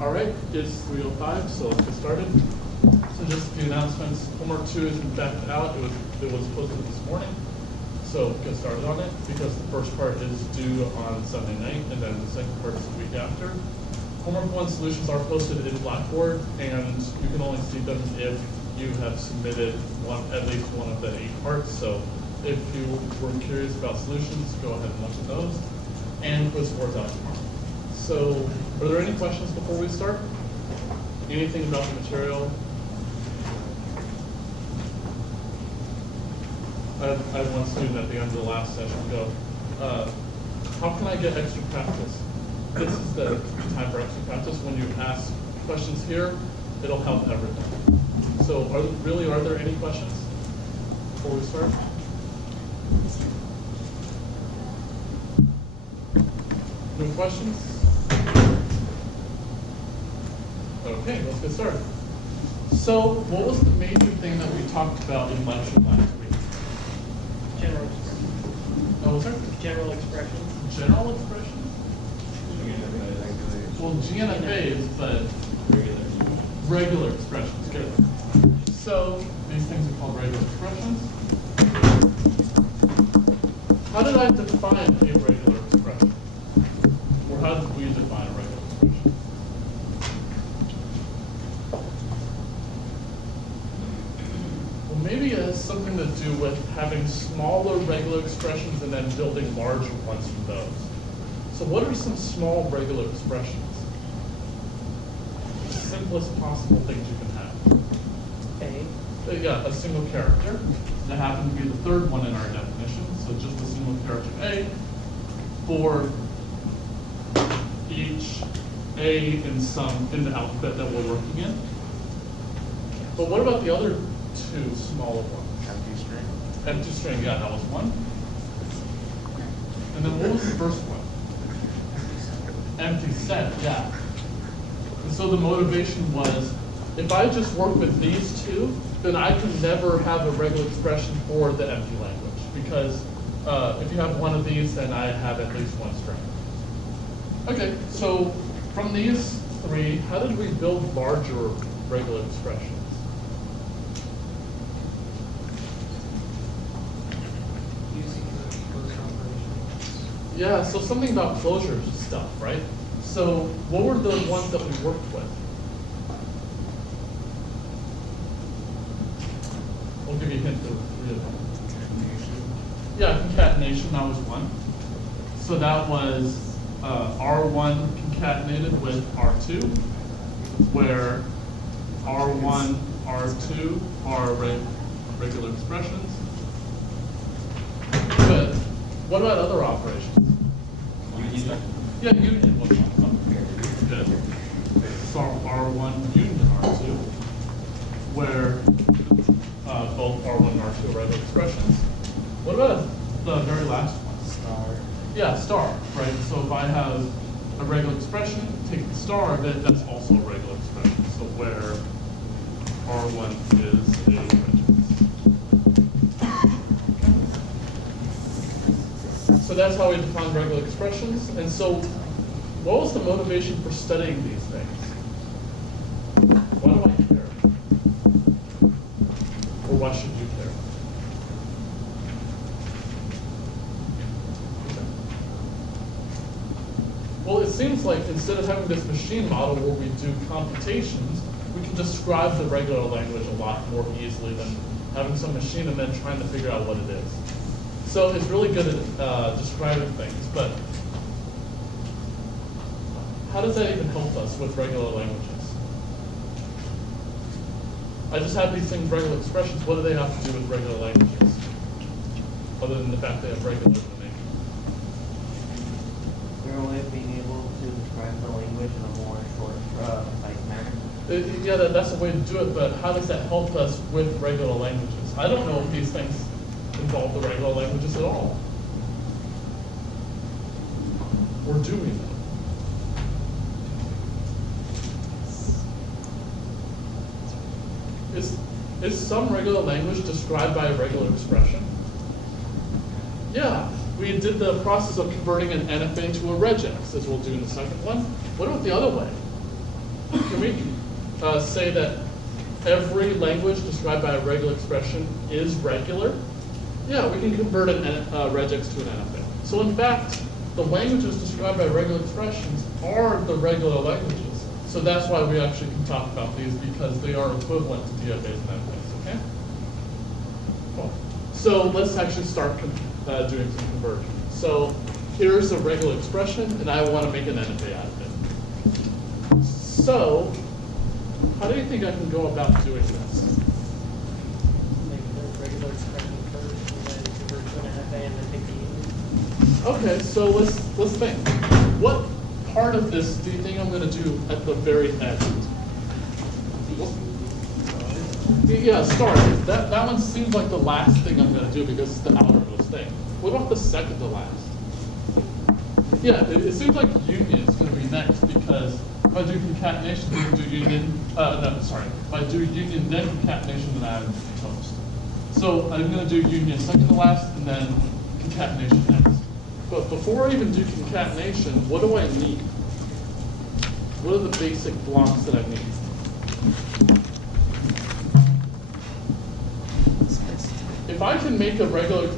All right, it's 3:05, so let's get started. So just a few announcements. Homework 2 is in fact out. It was posted this morning. So get started on it because the first part is due on Sunday night and then the second part is the week after. Homework 1 solutions are posted in Blackboard and you can only see them if you have submitted at least one of the 8 parts. So if you were curious about solutions, go ahead and look at those. And quiz scores out tomorrow. So are there any questions before we start? Anything about the material? I had one student at the end of the last session go, how can I get extra practice? This is the time for extra practice. When you ask questions here, it'll help everything. So are there any questions before we start? No questions? Okay, let's get started. So what was the major thing that we talked about in lecture last week? General expressions. Oh, sir? General expressions. General expressions? Well, NFAs, but regular expressions. Good. So these things are called regular expressions. How did I define a regular expression? Or how did we define a regular expression? Well, maybe it has something to do with having smaller regular expressions and then building larger ones from those. So what are some small regular expressions? The simplest possible things you can have. Yeah, a single character. That happened to be the third one in our definition. So just a single character A for each A in the alphabet that we're working in. But what about the other two smaller ones? Empty string. Empty string, yeah, that was one. And then what was the first one? Empty set, yeah. And so the motivation was, if I just work with these two, then I can never have a regular expression for the empty language. Because if you have one of these, then I have at least one string. Okay, so from these three, how did we build larger regular expressions? Using the closure operations. Yeah, so something about closures stuff, right? So what were the ones that we worked with? I'll give you a hint, there were 3 of them. Yeah, concatenation, that was one. So that was R1 concatenated with R2, where R1, R2 are regular expressions. Good. What about other operations? Yeah, union was one of them. Good. So R1 union R2, where both R1 and R2 are regular expressions. What about the very last one? Star. Yeah, star, right? So if I have a regular expression, take the star of it, that's also a regular expression. So where R1 is a register. So that's how we define regular expressions. And so what was the motivation for studying these things? Why do I care? Or why should you care? Well, it seems like instead of having this machine model where we do computations, we can describe the regular language a lot more easily than having some machine and then trying to figure out what it is. So it's really good at describing things, but how does that even help us with regular languages? I just have these things, regular expressions. What do they have to do with regular languages? Other than the fact they have regular in the name. Your way of being able to describe the language in a more short, concise manner. Yeah, that's a way to do it, but how does that help us with regular languages? I don't know if these things involve the regular languages at all. Or do we know? Is some regular language described by a regular expression? Yeah, we did the process of converting an NFA to a regex, as we'll do in the second one. What about the other way? can we say that every language described by a regular expression is regular? Yeah, we can convert a regex to an NFA. So in fact, the languages described by regular expressions are the regular languages. So that's why we actually can talk about these, because they are equivalent to DFAs and NFAs, okay? Cool. So let's actually start doing some conversion. So here's a regular expression, and I want to make an NFA out of it. So how do you think I can go about doing this? Make the regular expression first, and then convert to an NFA, and then take the union. Okay, so let's think. What part of this do you think I'm going to do at the very end? Yeah, start. That one seems like the last thing I'm going to do because it's the outermost thing. What about the second to last? Yeah, it seems like union is going to be next, because if I do concatenation, then do union. If I do union, then concatenation, then I have toast. So I'm going to do union second to last, and then concatenation next. But before I even do concatenation, what do I need? What are the basic blocks that I need? If I can make a regular, an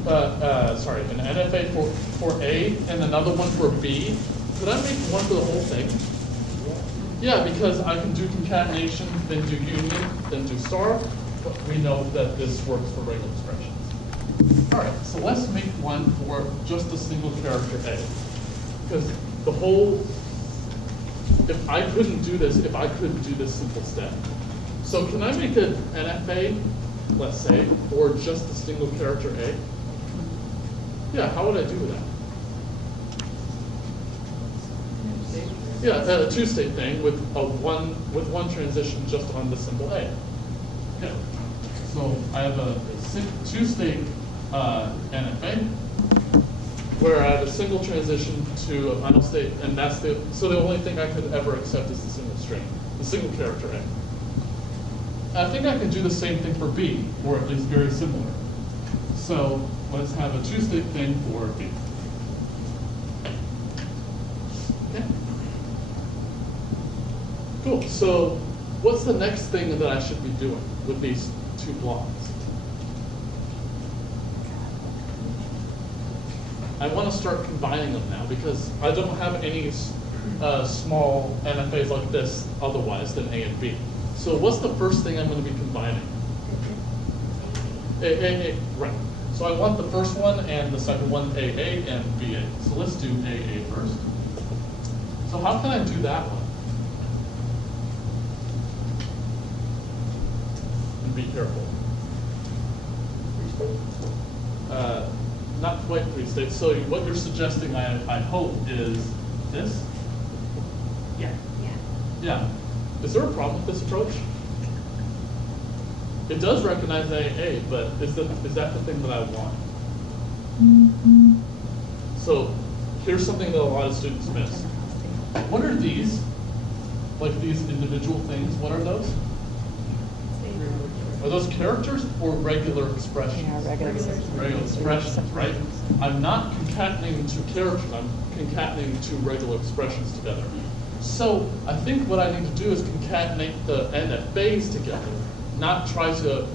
NFA for A and another one for B, could I make one for the whole thing? Yeah, because I can do concatenation, then do union, then do star. But we know that this works for regular expressions. All right, so let's make one for just a single character A. Because the whole, if I couldn't do this simple step. So can I make an NFA, let's say, for just a single character A? Yeah, how would I do that? Yeah, a two-state thing with one transition just on the symbol A. Okay. So I have a two-state NFA where I have a single transition to a final state, and so the only thing I could ever accept is the single string, the single character A. I think I can do the same thing for B, or at least very similar. So let's have a two-state thing for B. Okay. Cool. So what's the next thing that I should be doing with these two blocks? I want to start combining them now, because I don't have any small NFAs like this otherwise than A and B. So what's the first thing I'm going to be combining? A, right. So I want the first one and the second one AA and BA. So let's do AA first. So how can I do that one? And be careful. Not quite three states. So what you're suggesting, I hope, is this? Yeah. Yeah. Is there a problem with this approach? It does recognize AA, but is that the thing that I want? So here's something that a lot of students miss. What are these? Like these individual things, what are those? Are those characters or regular expressions? Yeah, Regular expressions, right? I'm not concatenating two characters, I'm concatenating two regular expressions together. So I think what I need to do is concatenate the NFAs together, not try to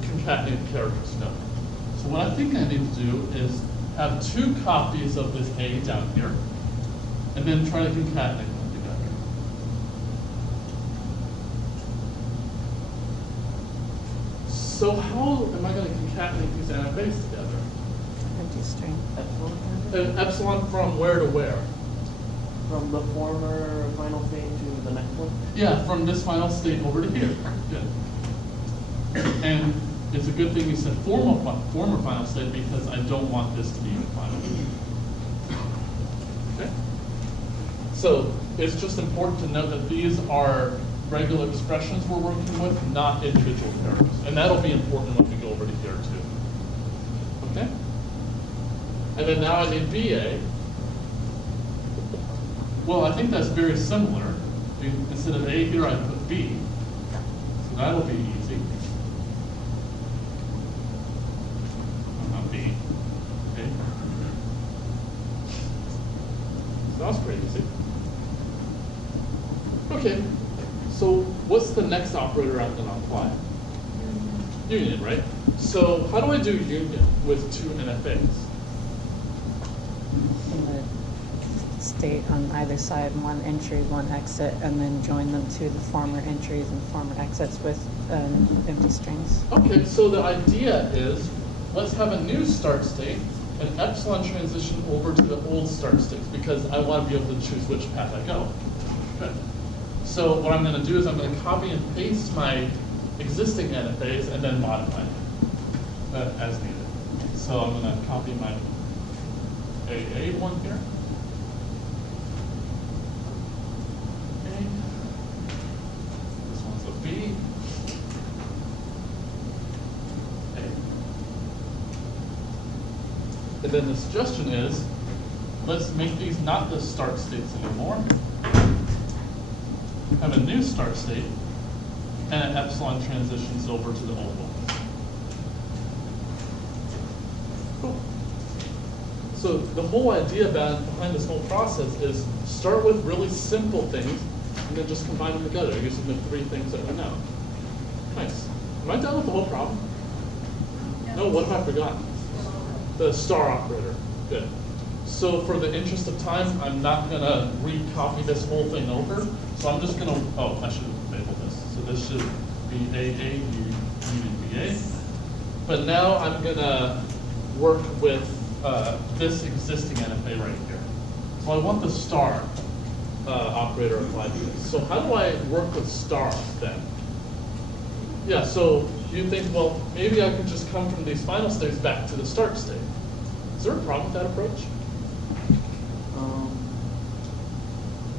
concatenate the characters together. So what I think I need to do is have two copies of this A down here, and then try to concatenate them together. So how am I going to concatenate these NFAs together? Empty string. Epsilon from where to where? From the former final state to the next one? Yeah, from this final state over to here. Good. And it's a good thing you said former final state, because I don't want this to be the final. Okay. So it's just important to note that these are regular expressions we're working with, not individual characters. And that'll be important when we go over to here too. Okay? And then now I need BA. Well, I think that's very similar. Instead of A here, I put B. So that'll be easy. Not B. Okay. So that's pretty easy. Okay. So what's the next operator I'm going to apply? Union, right? So how do I do union with two NFAs? In the state on either side, one entry, one exit, and then join them to the former entries and former exits with empty strings. Okay, so the idea is, let's have a new start state, and epsilon transition over to the old start states, because I want to be able to choose which path I go. Good. So what I'm going to do is I'm going to copy and paste my existing NFAs and then modify them as needed. So I'm going to copy my AA one here. Okay. This one's a B. A. And then the suggestion is, let's make these not the start states anymore. Have a new start state, and an epsilon transitions over to the old one. Cool. So the whole idea behind this whole process is start with really simple things, and then just combine them together using the three things that we know. Nice. Am I done with the whole problem? No, what have I forgotten? The star operator. Good. So for the interest of time, I'm not going to recopy this whole thing over. So I'm just going to, oh, I should have labeled this. So this should be AA, union BA. But now I'm going to work with this existing NFA right here. So I want the star operator applied to this. So how do I work with star then? Yeah, so you think, well, maybe I could just come from these final states back to the start state. Is there a problem with that approach?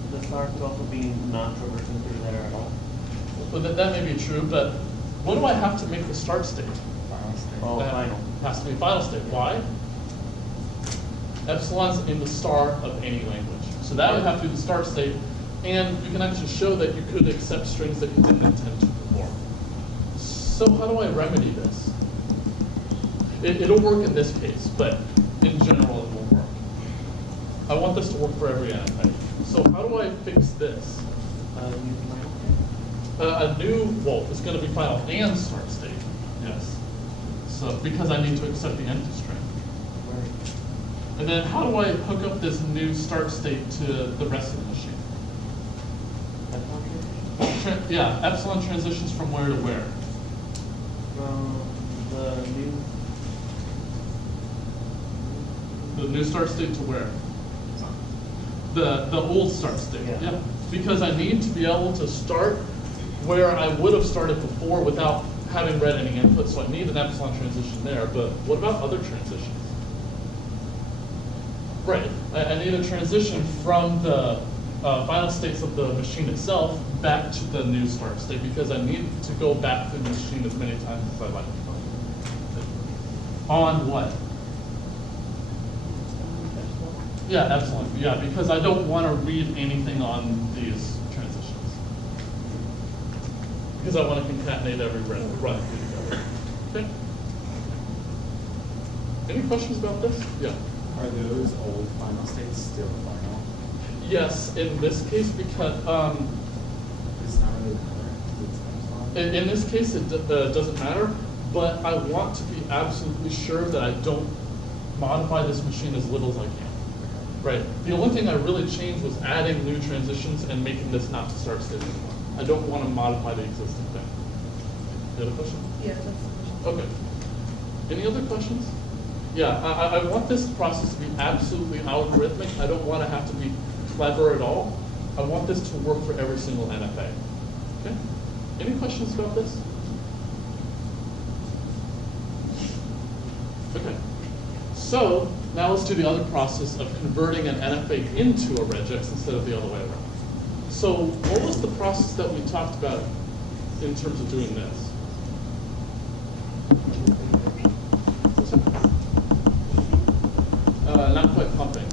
The star could also be not traversing through there at all. Well, that may be true, but what do I have to make the start state? Final state. Oh, final. Has to be final state. Why? Epsilon's in the star of any language. So that would have to be the start state, and you can actually show that you could accept strings that you didn't intend to before. So how do I remedy this? It'll work in this case, but in general it won't work. I want this to work for every NFA. So how do I fix this? A new, well, it's going to be final and start state, yes. So because I need to accept the empty string. And then how do I hook up this new start state to the rest of the machine? Yeah, epsilon transitions from where to where? From The new start state to where? The old start state, yeah. Because I need to be able to start where I would have started before without having read any input, so I need an epsilon transition there, but what about other transitions? Right, I need a transition from the final states of the machine itself back to the new start state because I need to go back through the machine as many times as I like. On what? Yeah, epsilon. Yeah, because I don't want to read anything on these transitions. Because I want to concatenate every run together. Okay. Any questions about this? Yeah. Are those old final states still final? Yes, in this case, because It's not really matter. in this case it doesn't matter, but I want to be absolutely sure that I don't modify this machine as little as I can. Right. The only thing I really changed was adding new transitions and making this not to start state anymore. I don't want to modify the existing thing. You have a question? Yeah, that's the question. Okay. Any other questions? Yeah, I want this process to be absolutely algorithmic. I don't want to have to be clever at all. I want this to work for every single NFA. Okay? Any questions about this? Okay. So now let's do the other process of converting an NFA into a regex instead of the other way around. So what was the process that we talked about in terms of doing this? Not quite pumping.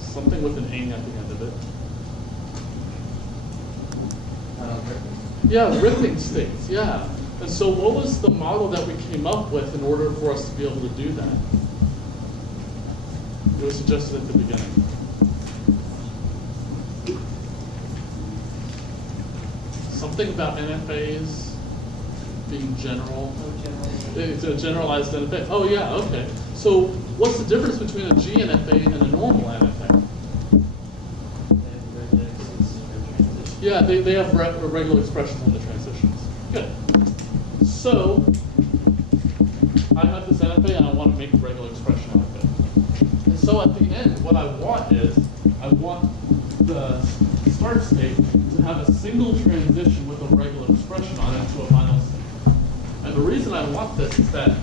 Something with an ing at the end of it. Yeah, ripping states, yeah. And so what was the model that we came up with in order for us to be able to do that? It was suggested at the beginning. something about NFAs being general. Oh, generally. It's a generalized NFA. Oh yeah, okay. So what's the difference between a GNFA and a normal NFA? Yeah, they have regular expressions on the transitions. Good. So I have this NFA and I want to make a regular expression out of it. And so at the end, what I want is, I want the start state to have a single transition with a regular expression on it to a final state. And the reason I want this is that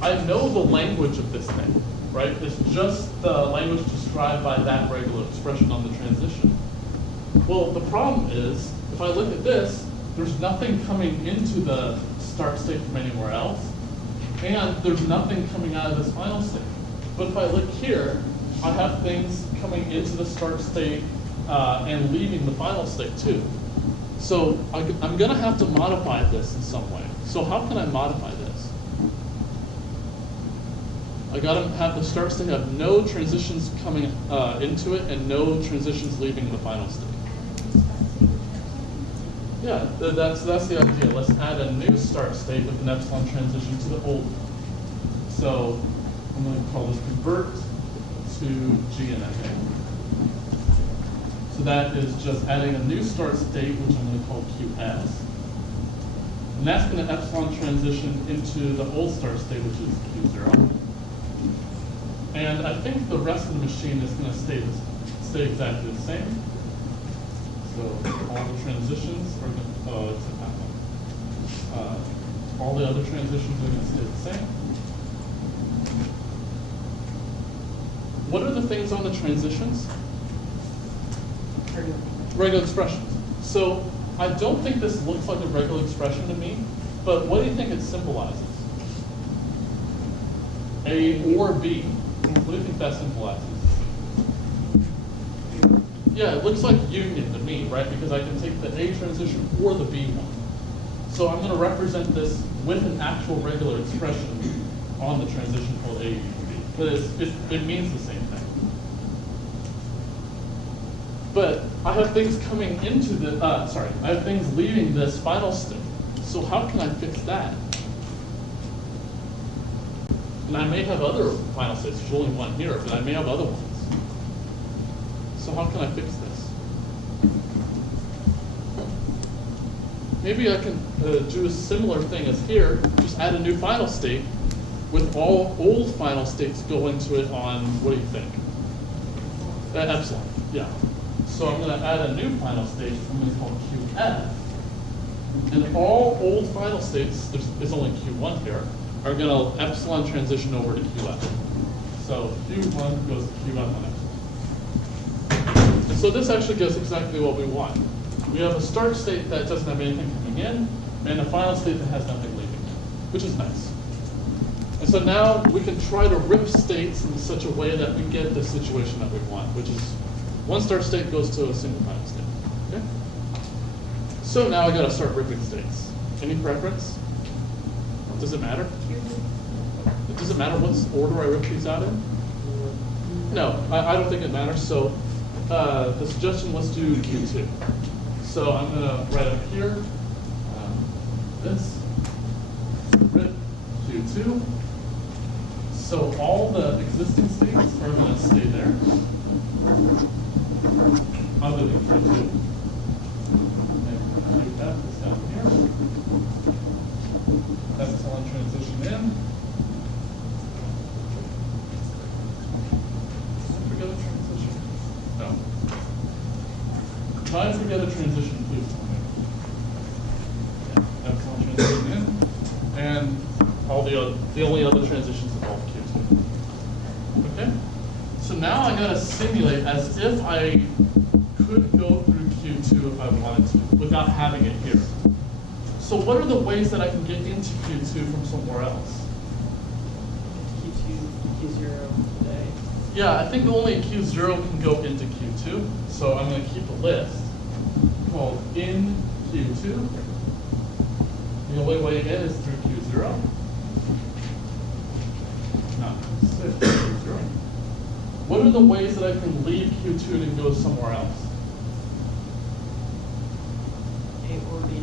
I know the language of this thing, right? It's just the language described by that regular expression on the transition. Well, the problem is, if I look at this, there's nothing coming into the start state from anywhere else, and there's nothing coming out of this final state. But if I look here, I have things coming into the start state and leaving the final state too. So I'm gonna have to modify this in some way. So how can I modify this? I gotta have the start state have no transitions coming into it and no transitions leaving the final state. Yeah, that's the idea. Let's add a new start state with an epsilon transition to the old one. So I'm going to call this convert to GNFA. So that is just adding a new start state, which I'm going to call QS. And that's going to epsilon transition into the old start state, which is Q0. And I think the rest of the machine is going to stay exactly the same. So all the transitions are going to, all the other transitions are going to stay the same. What are the things on the transitions? Regular expressions. So I don't think this looks like a regular expression to me, but what do you think it symbolizes? A or B. What do you think that symbolizes? Yeah, it looks like union to me, right? Because I can take the A transition or the B one. So I'm going to represent this with an actual regular expression on the transition called A, U, B. But it means the same thing. But I have things coming into the, I have things leaving this final state. So how can I fix that? And I may have other final states, there's only one here, but I may have other ones. So how can I fix this? Maybe I can do a similar thing as here, just add a new final state with all old final states go into it on, what do you think? Epsilon, yeah. So I'm going to add a new final state, I'm going to call QF. And all old final states, there's only Q1 here, are going to epsilon transition over to QF. So Q1 goes to QF on epsilon. And so this actually gives exactly what we want. We have a start state that doesn't have anything coming in, and a final state that has nothing leaving, which is nice. And so now we can try to rip states in such a way that we get the situation that we want, which is one start state goes to a single final state. Okay? So now I got to start ripping states. Any preference? Does it matter? Does it matter what order I rip these out in? No, I don't think it matters. So the suggestion, let's do Q2. So I'm going to write up here, this, rip Q2. So all the existing states are going to stay there, other than Q2. And QF is down here. Epsilon transition in. Did I forget a transition? No. If I forget a transition, please tell me. Yeah, epsilon transition in, and all the only other transitions involve Q2. Okay. So now I got to simulate as if I could go through Q2 if I wanted to, without having it here. So what are the ways that I can get into Q2 from somewhere else? Q2, Q0 today. Yeah, I think only Q0 can go into Q2. So I'm going to keep a list called in Q2. The only way in is through Q0. Not Q0. What are the ways that I can leave Q2 and go somewhere else? A or B.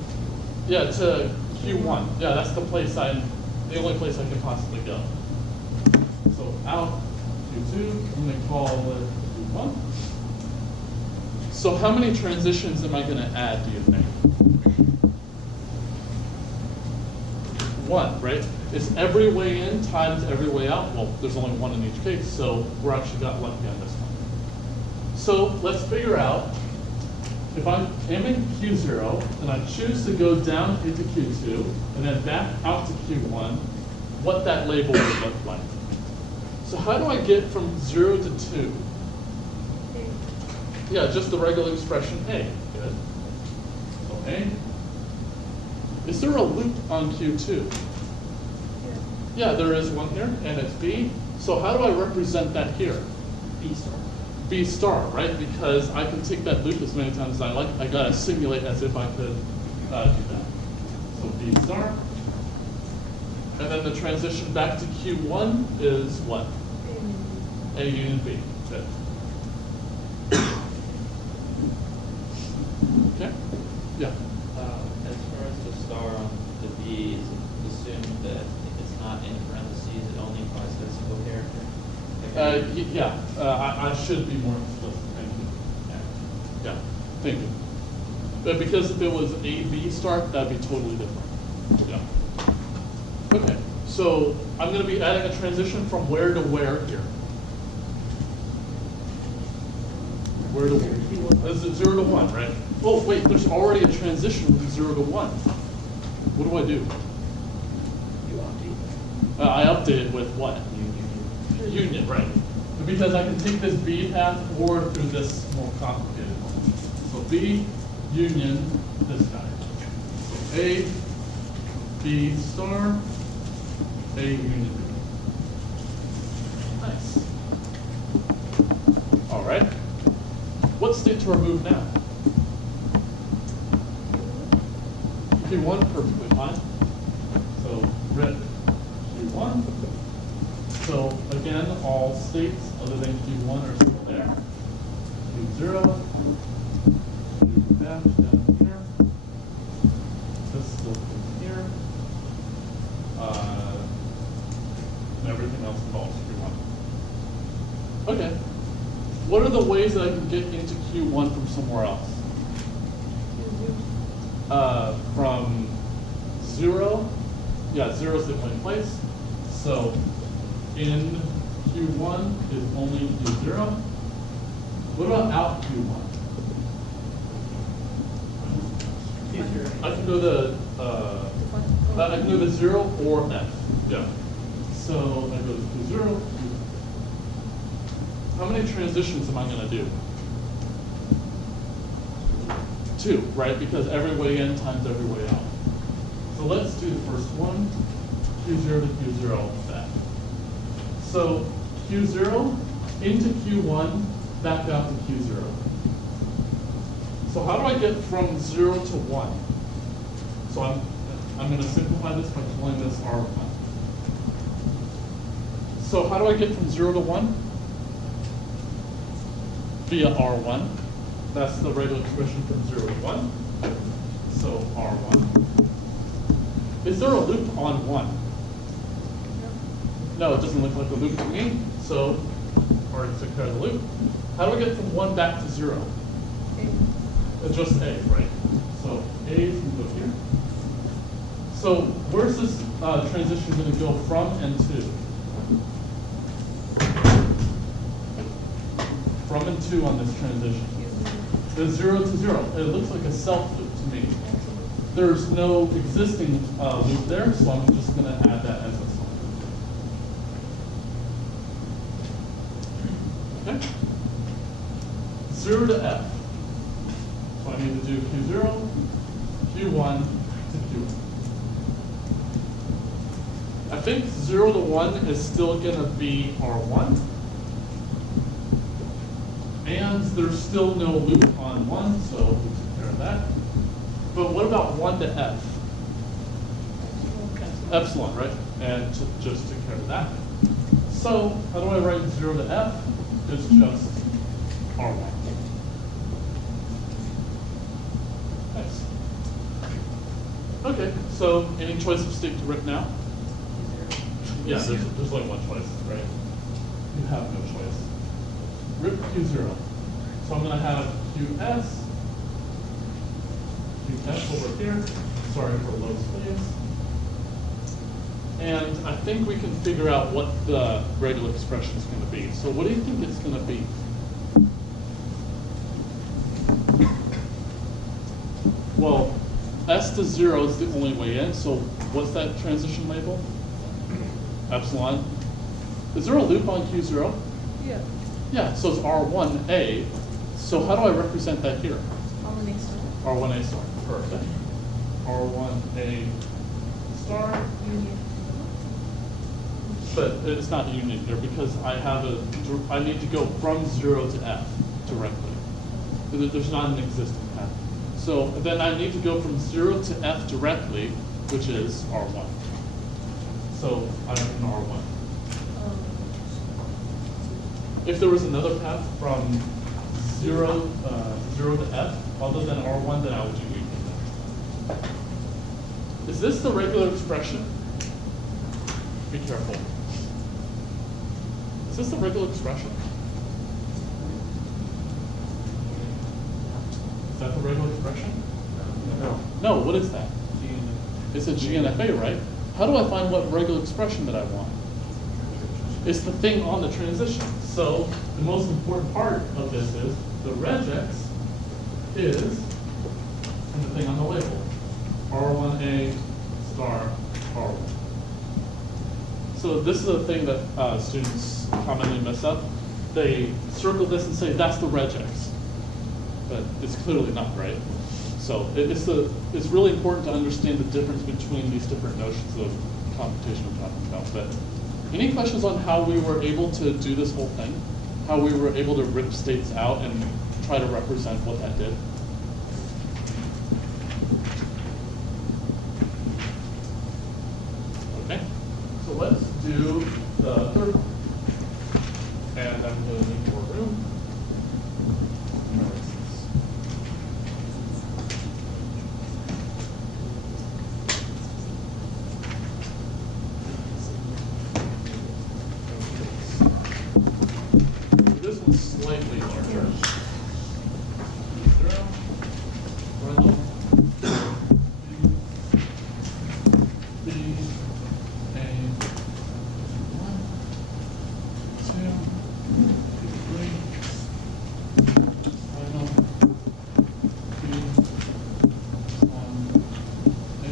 Yeah, to Q1. Yeah, that's the only place I can possibly go. So out Q2, I'm gonna call it Q1. So how many transitions am I gonna add, do you think? One, right? It's every way in times every way out. Well, there's only one in each case, so we're actually got lucky on this one. So let's figure out, if I'm in Q0 and I choose to go down into Q2 and then back out to Q1, what that label would look like. So how do I get from 0 to 2? Yeah, just the regular expression A. Good. So A. Is there a loop on Q2? Yeah, there is one here, and it's B. So how do I represent that here? B star. B star, right? Because I can take that loop as many times as I like. I gotta simulate as if I could do that. So B star. And then the transition back to Q1 is what? A union B. Good. Okay? Yeah. As far as the star on the B, is it assumed that if it's not in parentheses, it only applies to a single character? I should be more explicit. Thank you. Yeah, thank you. But because if it was A, B star, that'd be totally different. Yeah. Okay, so I'm going to be adding a transition from where to where here? Where to where? This is 0 to 1, right? Oh, wait, there's already a transition from 0 to 1. What do I do? You update. I update it with what? Union, right. Because I can take this B path or through this more complicated one. So B, union, this guy. So A, B star, A union B. Nice. All right. What state to remove now? Q1, perfectly fine. So red Q1. So again, all states other than Q1 are still there. Q0, Q dash down here. This still goes here. And everything else involves Q1. Okay. What are the ways that I can get into Q1 from somewhere else? From 0. Yeah, 0 is the only place. So in Q1 is only Q0. What about out Q1? I can go to I can go to 0 or F. Yeah. So I go to Q0. How many transitions am I going to do? 2, right? Because every way in times every way out. So let's do the first one, Q0 to Q0 back. So Q0 into Q1, back out to Q0. So how do I get from 0 to 1? So I'm going to simplify this by calling this R1. So how do I get from 0 to 1? Via R1. That's the regular expression from 0 to 1. So R1. Is there a loop on 1? No, it doesn't look like a loop to me. So already took care of the loop. How do I get from 1 back to 0? Just A, right? So A is going to go here. So where's this transition going to go from and to? From and to on this transition. The 0 to 0. It looks like a self loop to me. There's no existing loop there, so I'm just going to add that as a self loop. Okay. 0 to F. So I need to do Q0, Q1 to Q1. I think 0 to 1 is still going to be R1. And there's still no loop on 1, so we took care of that. But what about 1 to F? Epsilon, right? And just took care of that. So how do I write 0 to F? It's just R1. Nice. Okay, so any choice of state to rip now? Yeah, there's only one choice, right? You have no choice. Rip Q0. So I'm gonna have QS over here. Sorry for low space. And I think we can figure out what the regular expression is gonna be. So what do you think it's gonna be? Well, S to 0 is the only way in, so what's that transition label? Epsilon. Is there a loop on Q0? Yeah. Yeah, so it's R1A. So how do I represent that here? R1A star. R1A star. Perfect. R1A star. But it's not union here because I need to go from 0 to F directly. There's not an existing path. So then I need to go from 0 to F directly, which is R1. So I'm in R1. If there was another path from 0 to F, other than R1, then I would do union. Is this the regular expression? Be careful. Is this the regular expression? Is that the regular expression? No. No, what is that? It's a GNFA, right? How do I find what regular expression that I want? It's the thing on the transition. So the most important part of this is the regex is and the thing on the label. R1A star R1. So this is a thing that students commonly mess up. They circle this and say that's the regex, but it's clearly not, right? So it's really important to understand the difference between these different notions of computation we're talking about. But any questions on how we were able to do this whole thing? How we were able to rip states out and try to represent what that did? Okay, so let's do the third one. And I'm going to need more room. Where is this? This one's slightly larger. 0, run, B, A, 1, 2, 3, final, B, 1, A,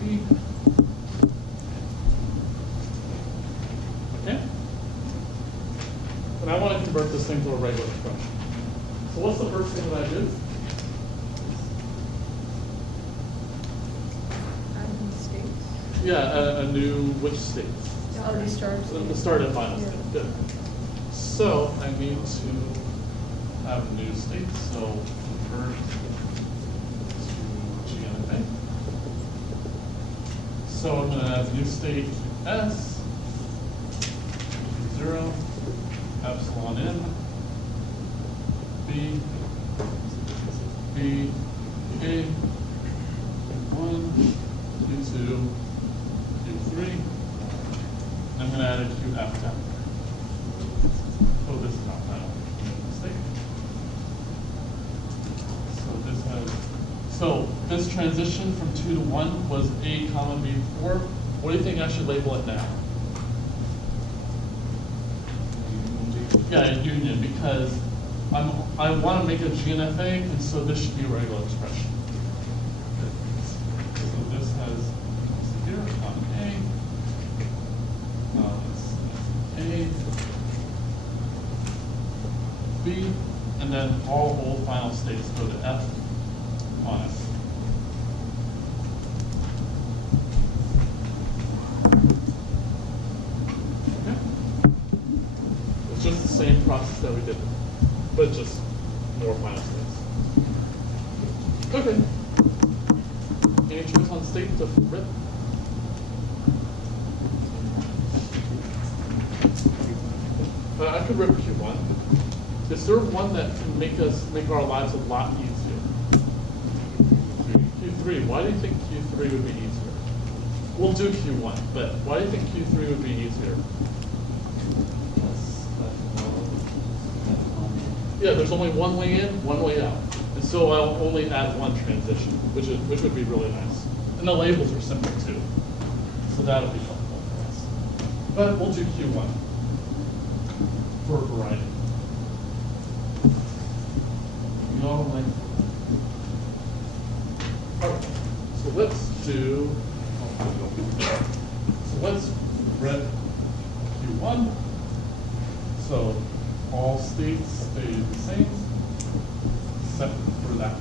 B. Okay? And I want to convert this thing to a regular expression. So what's the first thing that I do? Yeah, a new, which state? Already started. The start and final state, good. So I need to have a new state, so convert to GNFA. So I'm gonna have new state S, 0, epsilon n, B, A, 1, Q2, Q3. I'm going to add a QF down. Oh, this is not final. Mistake. So this transition from 2 to 1 was A comma B4. What do you think I should label it now? Yeah, a union, because I want to make a GNFA, and so this should be a regular expression. So this has here on A, A, B, and then all old final states go to F on it. Okay? It's just the same process that we did, but just more final states. Okay. Any choice on state to rip? I could rip Q1. Is there one that can make our lives a lot easier? Q3, why do you think Q3 would be easier? We'll do Q1, but why do you think Q3 would be easier? Yeah, there's only one way in, one way out. And so I'll only add one transition, which would be really nice. And the labels are simple too. So that'll be helpful for us. But we'll do Q1 for a variety. We all like. Alright, so let's do, red Q1. So all states stay the same, except for that.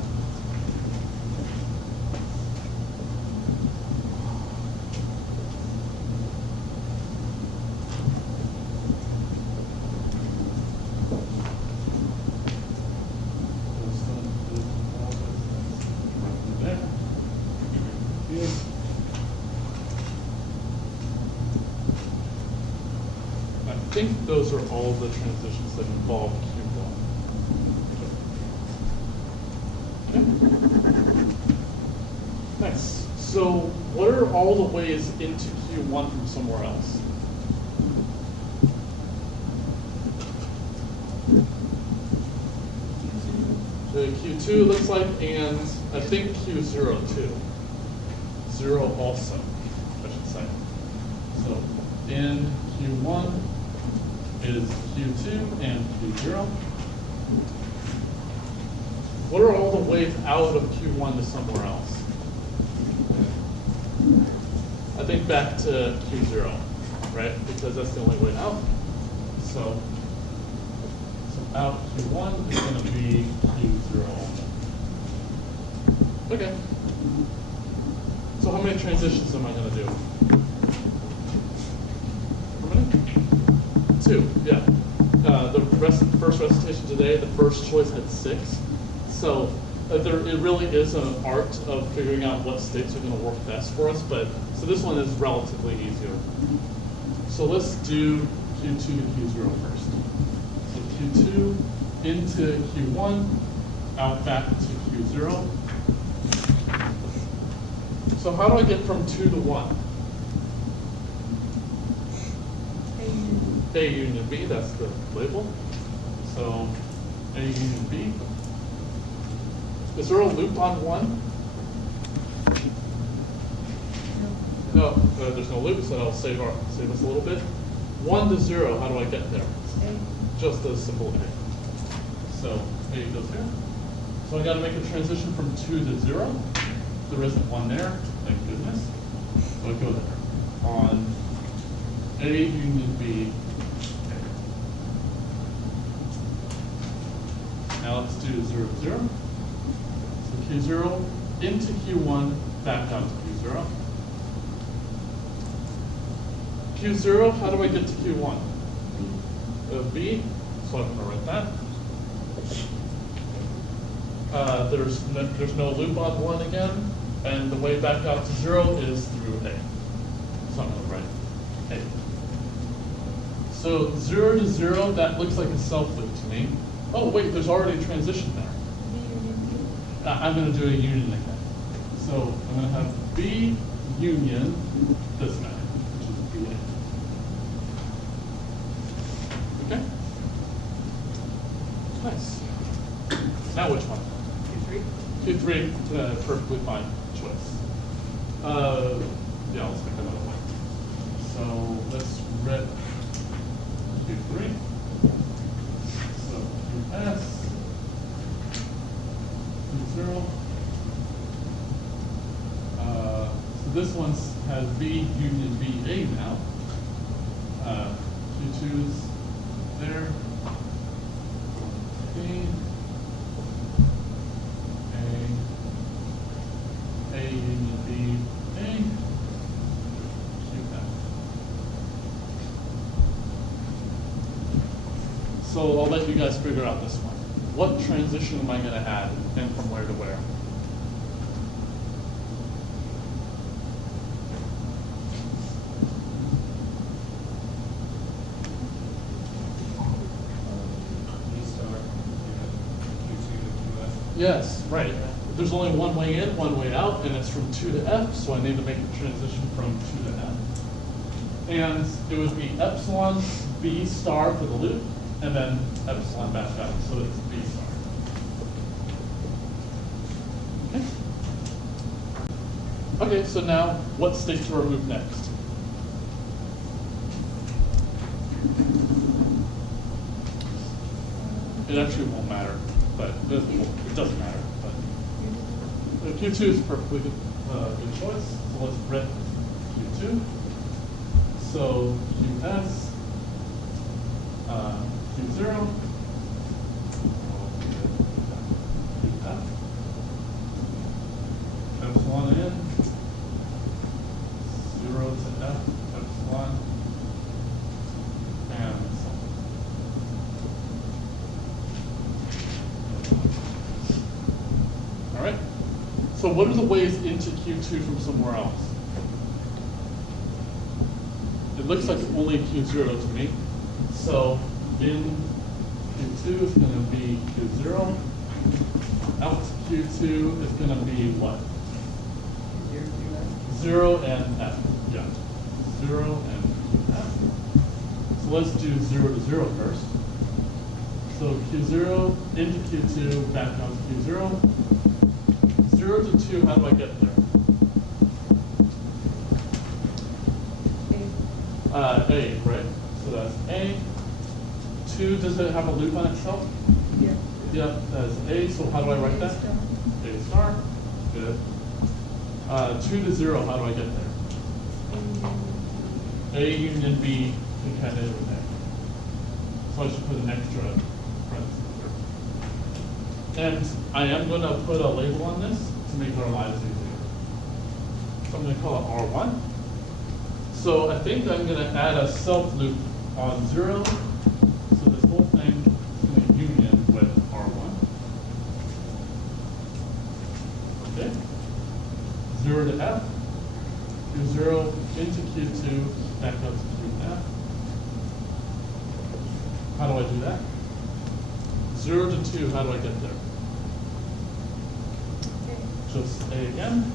I think those are all the transitions that involve Q1. Okay. Nice. So what are all the ways into Q1 from somewhere else? The Q2 looks like, and I think Q0 too. 0 also, I should say. So in Q1 is Q2 and Q0. What are all the ways out of Q1 to somewhere else? I think back to Q0, right? Because that's the only way out. So out Q1 is going to be Q0. Okay. So how many transitions am I going to do? How many? 2, yeah. The first recitation today, the first choice had 6. So it really is an art of figuring out what states are going to work best for us. But so this one is relatively easier. So let's do Q2 to Q0 first. So Q2 into Q1, out back to Q0. So how do I get from 2 to 1? A union B, that's the label. So A union B. Is there a loop on 1? No, there's no loop, so that'll save us a little bit. 1 to 0, how do I get there? Just a simple A. So A goes here. So I got to make a transition from 2 to 0. There isn't one there, thank goodness. So I go there on A union B. Now let's do 0 to 0. So Q0 into Q1, back out to Q0. Q0, how do I get to Q1? B, so I'm going to write that. There's no loop on 1 again, and the way back out to 0 is through A. So I'm going to write A. So 0 to 0, that looks like a self-loop to me. Oh wait, there's already a transition there. I'm going to do a union again. So I'm going to have B union this guy, which is BA. Okay? Nice. Now which one? Q3, perfectly fine choice. Yeah, let's pick another one. So let's red Q3. So QS, Q0. So this one has B union BA now. Q2 is there. B. A union B, A, QF. So I'll let you guys figure out this one. What transition am I going to add and from where to where? Yes, right. there's only one way in, one way out, and it's from 2 to F, so I need to make the transition from 2 to F. And it would be epsilon B star for the loop, and then epsilon back out, so it's B star. Okay. Okay, so now what state to remove next? It actually won't matter, but it doesn't matter. But Q2 is a perfectly good choice. So let's rip Q2. So QS, Q0, QF, epsilon in, 0 to F, epsilon, and so on. All right. So what are the ways into Q2 from somewhere else? It looks like only Q0 to me. So in Q2 is going to be Q0. Out to Q2 is going to be what? 0 and F. Yeah. 0 and F. So let's do 0 to 0 first. So Q0 into Q2, back down to Q0. 0 to 2, how do I get there? A, right? So that's A. 2, does it have a loop on itself? Yeah. Yeah, that's A, so how do I write that? A star. Good. 2 to 0, how do I get there? A union B concatenated with A. So I should put an extra parenthesis there. And I am going to put a label on this to make our lives easier. So I'm going to call it R1. So I think I'm going to add a self loop on 0. So this whole thing is going to union with R1. Okay. 0 to F. Q0 into Q2, back up to QF. How do I do that? 0 to 2, how do I get there? Just A again.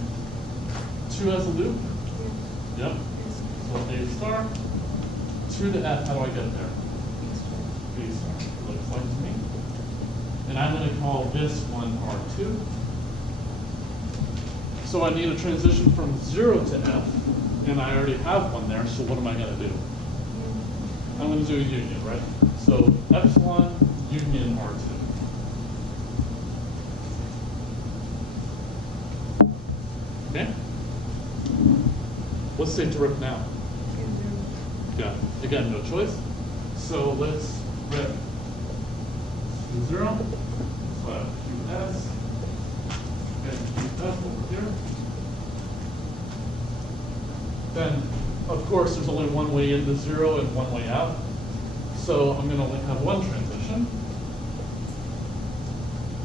2 has a loop. Yep. So A star. 2 to F, how do I get there? B star. Looks like to me. And I'm going to call this one R2. So I need a transition from 0 to F, and I already have one there, so what am I going to do? I'm going to do a union, right? So epsilon union R2. Okay? What's state to rip now? Yeah, again, no choice. So let's rip Q0, so I have QS, and QF over here. Then, of course, there's only one way into 0 and one way out. So I'm going to only have one transition.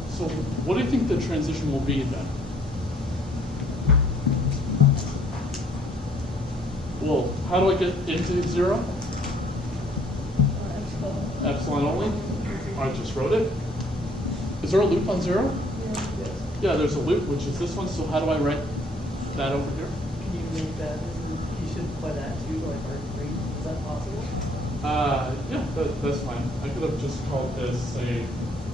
So what do you think the transition will be then? Well, how do I get into 0? Epsilon only? I just wrote it. Is there a loop on 0? Yeah, there's a loop, which is this one. So how do I write that over here? Can you make that, you should apply that to like R3, is that possible? Yeah, that's fine. I could have just called this a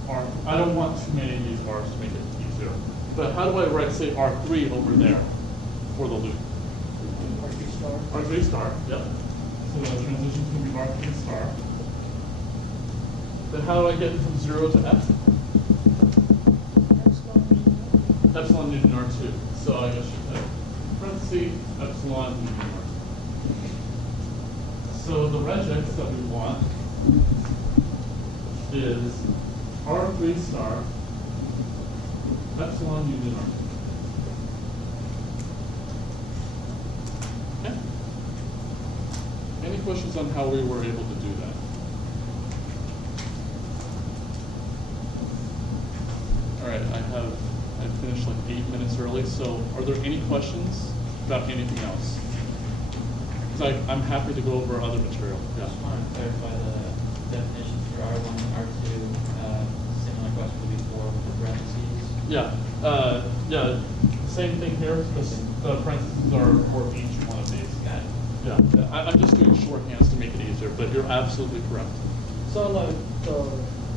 R. I don't want too many of these R's to make it easier. But how do I write, say, R3 over there for the loop? R3 star. R3 star, yep. So the transition is going to be R3 star. Then how do I get from 0 to F? Epsilon Newton R2. So I guess you put parentheses, epsilon Newton R2. So the regex that we want is R3 star, epsilon Newton R2. Okay. Any questions on how we were able to do that? All right, I finished like 8 minutes early, so are there any questions about anything else? Because I'm happy to go over other material. Yeah. Just want to clarify the definitions for R1 and R2. Similar question to before with the parentheses. Yeah. Yeah, same thing here, because the parentheses are for each one of these. Yeah, I'm just doing shorthands to make it easier, but you're absolutely correct. So on the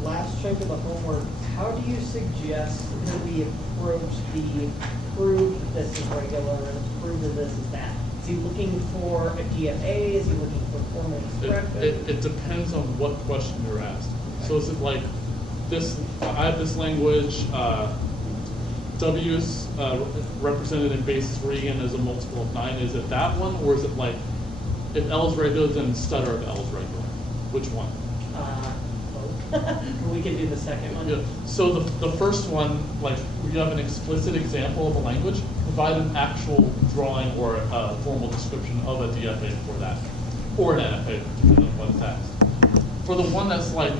last chunk of the homework, how do you suggest that we approach the prove that this is regular and prove that this is that? Is he looking for a DFA? Is he looking for formal expression? It depends on what question you're asked. So is it like this, I have this language, W is represented in base 3 and is a multiple of 9. Is it that one, or is it like, if L is regular, then stutter if L is regular? Which one? Both. We can do the second one. Yeah. So the first one, like, we have an explicit example of a language, provide an actual drawing or a formal description of a DFA for that, or an NFA, depending on what it's asked. For the one that's like,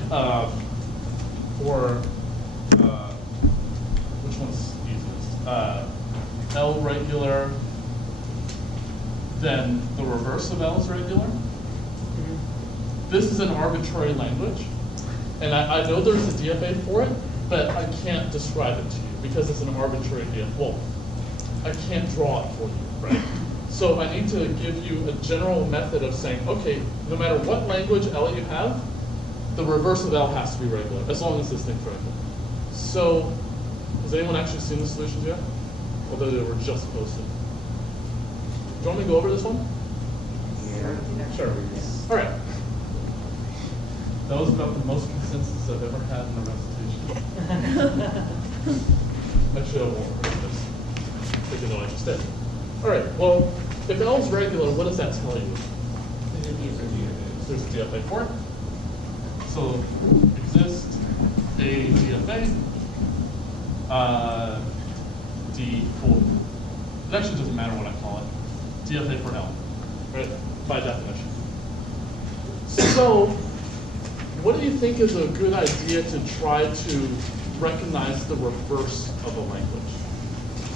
which one's easiest? L regular, then the reverse of L is regular. This is an arbitrary language, and I know there's a DFA for it, but I can't describe it to you because it's an arbitrary DFA. Well, I can't draw it for you, right? So I need to give you a general method of saying, okay, no matter what language L you have, the reverse of L has to be regular, as long as this thing's regular. So, has anyone actually seen the solutions yet? Although they were just posted. Do you want me to go over this one? Yeah. Sure. All right. That was about the most consensus I've ever had in a recitation. Actually, I won't read this, even though I just did. All right, well, if L is regular, what does that tell you? There's a DFA for it. So, exists a DFA, D, well, it actually doesn't matter what I call it. DFA for L, right, by definition. So, what do you think is a good idea to try to recognize the reverse of a language?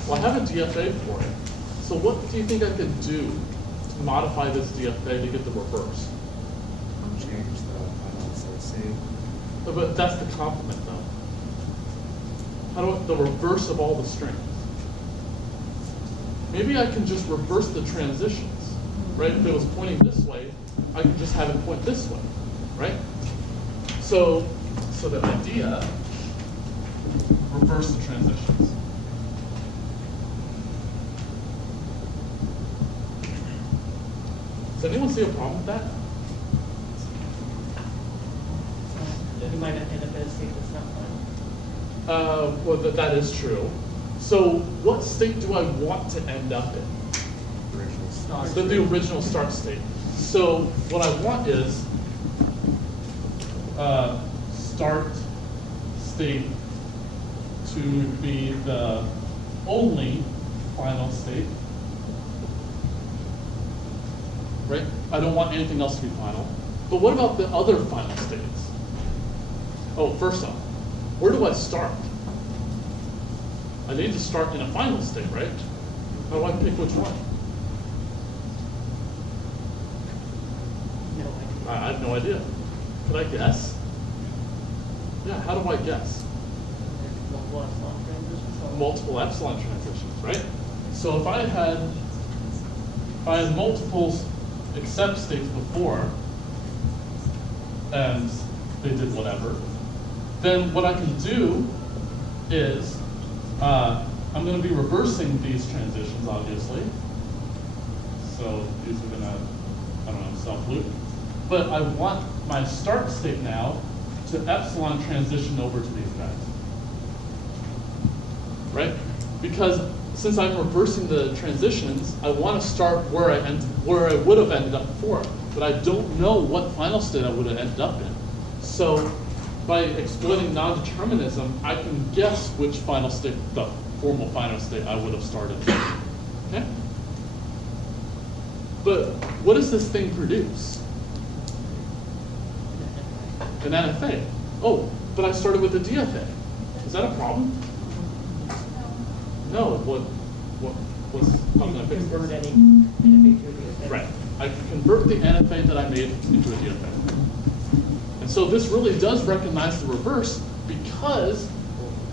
Well, I have a DFA for it. So what do you think I could do to modify this DFA to get the reverse? Change the final associate. But that's the complement, though. How do I, the reverse of all the strings? Maybe I can just reverse the transitions, right? If it was pointing this way, I could just have it point this way, right? So the idea, reverse the transitions. Does anyone see a problem with that? You might end up in a state that's not fine. Well, that is true. So what state do I want to end up in? Original start. The original start state. So what I want is start state to be the only final state. Right? I don't want anything else to be final. But what about the other final states? Oh, first off, where do I start? I need to start in a final state, right? How do I pick which one? No idea. I have no idea. Could I guess? Yeah, how do I guess? Multiple epsilon transitions. So Multiple epsilon transitions, right? So if I had multiple except states before, and they did whatever, then what I can do is, I'm going to be reversing these transitions, obviously. So these are going to, I don't know, self-loop. But I want my start state now to epsilon transition over to these guys. Right? Because since I'm reversing the transitions, I want to start where I would have ended up before. But I don't know what final state I would have ended up in. So by exploiting non-determinism, I can guess which final state, the formal final state I would have started in. Okay? But what does this thing produce? An NFA. Oh, but I started with a DFA. Is that a problem? No. What's how can I fix convert this? any NFA to a DFA. Right. I can convert the NFA that I made into a DFA. And so this really does recognize the reverse because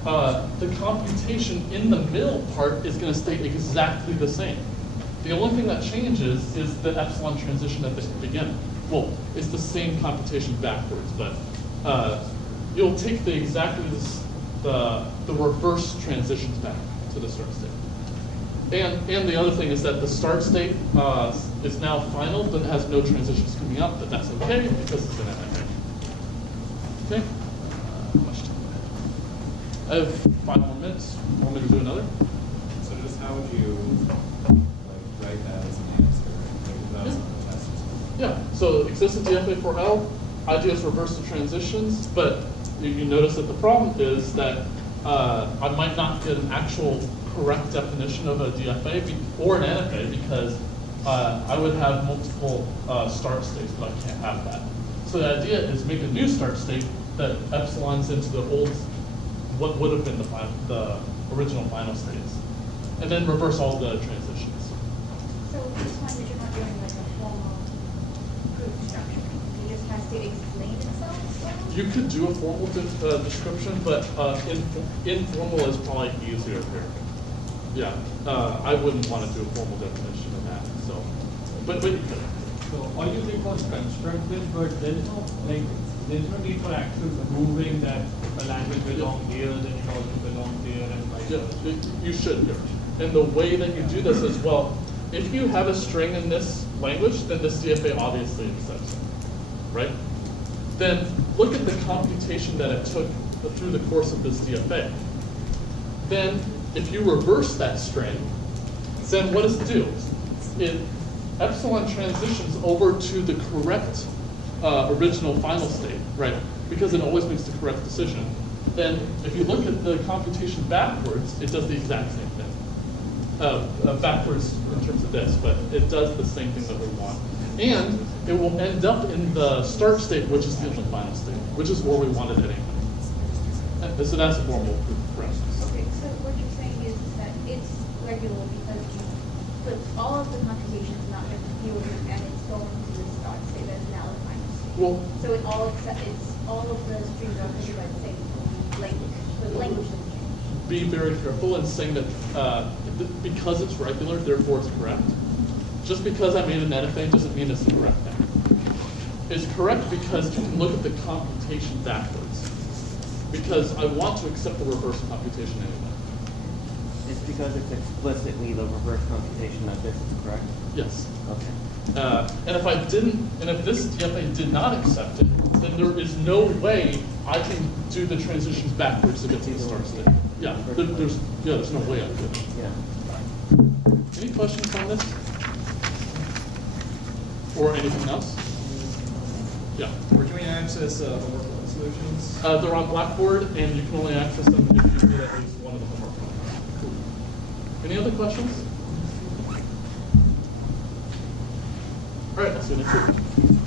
the computation in the middle part is going to stay exactly the same. The only thing that changes is the epsilon transition at the beginning. Well, it's the same computation backwards, but you'll take the the reverse transitions back to the start state. And the other thing is that the start state is now final, but has no transitions coming up, but that's okay because it's an NFA. Okay? Much time. I have 5 more minutes. Want me to do another? So just how would you like write that as an answer? Like without some test or something? Yeah, so existent DFA for L, idea is reverse the transitions, but you notice that the problem is that I might not get an actual correct definition of a DFA or an NFA because I would have multiple start states, but I can't have that. So the idea is make a new start state that epsilons into the old, what would have been the original final states, and then reverse all the transitions. So this one, you're not doing like a formal proof structure. It just has to explain itself? You could do a formal description, but informal is probably easier here. Yeah, I wouldn't want to do a formal definition of that. So, but you could. So all you did was construct this, but there's no need for actually proving that a language belongs here, then it also belongs here, and vice Yeah, versa. you should here. And the way that you do this is, well, if you have a string in this language, then this DFA obviously accepts it, right? Then look at the computation that it took through the course of this DFA. Then if you reverse that string, then what does it do? It epsilon transitions over to the correct original final state, right? Because it always makes the correct decision. Then if you look at the computation backwards, it does the exact same thing. Backwards in terms of this, but it does the same thing that we want. And it will end up in the start state, which is the only final state, which is where we wanted it anyway. And so that's a formal proof of correctness. Okay, so what you're saying is that it's regular because you put all of the computations, not just a few of them, and it's going to the start state as now the final state. Well, So it's all of the strings are affected by the same language. The language doesn't change. be very careful in saying that because it's regular, therefore it's correct. Just because I made an NFA doesn't mean it's the correct thing. It's correct because you can look at the computation backwards. Because I want to accept the reverse computation anyway. It's because it's explicitly the reverse computation of this is correct? Yes. Okay. And if I didn't, and if this DFA did not accept it, then there is no way I can do the transitions backwards to get to the start state. Yeah, there's no way I could. Yeah. Any questions on this? Or anything else? Yeah. Where can we access homework solutions? They're on Blackboard, and you can only access them if you did at least one of the homework problems. Cool. Any other questions? All right, I'll see you next week.